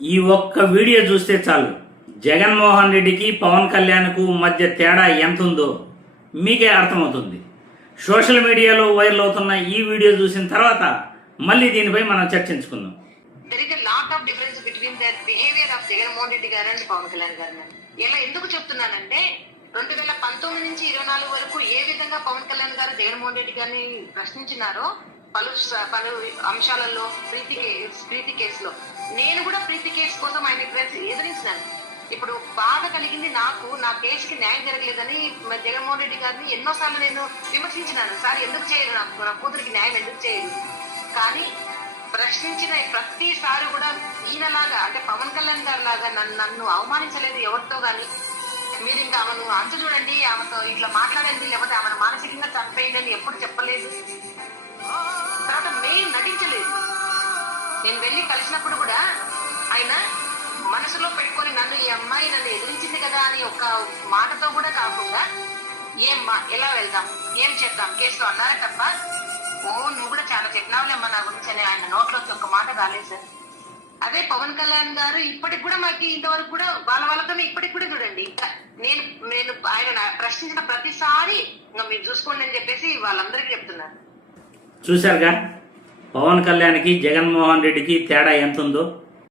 ఈ ఒక్క వీడియో చూస్తే చాలు జగన్మోహన్ రెడ్డికి పవన్ కళ్యాణ్కు మధ్య తేడా ఎంతుందో మీకే అర్థమవుతుంది. సోషల్ మీడియాలో వైరల్ అవుతున్న ఈ వీడియో చూసిన తర్వాత మళ్ళీ దీనిపై మనం చర్చించుకుందాం. There is a lot of difference between the behavior of Jaganmohan Reddy గారు అండ్ పవన్ కళ్యాణ్ గారు. ఇలా ఎందుకు చెప్తున్నానంటే 2019 నుంచి 24 వరకు ఏ విధంగా పవన్ కళ్యాణ్ గారు జగన్మోహన్ రెడ్డి గారిని ప్రశ్నించినారో పలు అంశాలలో ప్రీతి కేసులో నేను కూడా ప్రీతి కేసు కోసం ఆయన ఎదిరించినాను. ఇప్పుడు బాధ కలిగింది నాకు, నా కేసుకి న్యాయం జరగలేదని జగన్మోహన్ రెడ్డి గారిని ఎన్నోసార్లు నేను విమర్శించినాను. సార్ ఎందుకు చేయరు, నా కూతురికి న్యాయం ఎందుకు చేయరు? కానీ ప్రశ్నించిన ప్రతిసారి కూడా ఈయనలాగా అంటే పవన్ కళ్యాణ్ గారు లాగా నన్ను అవమానించలేదు ఎవరితో గాని. మీరు ఇంకా ఆమెను అంతు చూడండి, ఆమెతో ఇట్లా మాట్లాడండి, లేకపోతే ఆమెను మానసికంగా చంపేయండి అని ఎప్పుడు చెప్పలేదు. తర్వాత మెయిన్ నటించలేదు. నేను వెళ్ళి కలిసినప్పుడు కూడా ఆయన మనసులో పెట్టుకొని నన్ను ఈ అమ్మాయి నన్ను ఎదిరించింది కదా అని ఒక మాటతో కూడా కాకుండా ఎలా వెళ్దాం, ఏం చేద్దాం కేసులో అన్నారే తప్ప నువ్వు కూడా చాలా చెప్పినావులేమ్మా నా గురించి అని ఆయన నోట్లోకి ఒక మాట రాలేదు సార్. అదే పవన్ కళ్యాణ్ గారు ఇప్పటికి కూడా మాకు ఇంతవరకు కూడా వాళ్ళతో ఇప్పటికి కూడా చూడండి, నేను ఆయన ప్రశ్నించిన ప్రతిసారి ఇంకా మీరు చూసుకోండి అని చెప్పేసి వాళ్ళందరికీ చెప్తున్నారు. చూశారుగా పవన్ కళ్యాణ్కి జగన్మోహన్ రెడ్డికి తేడా ఎంతుందో.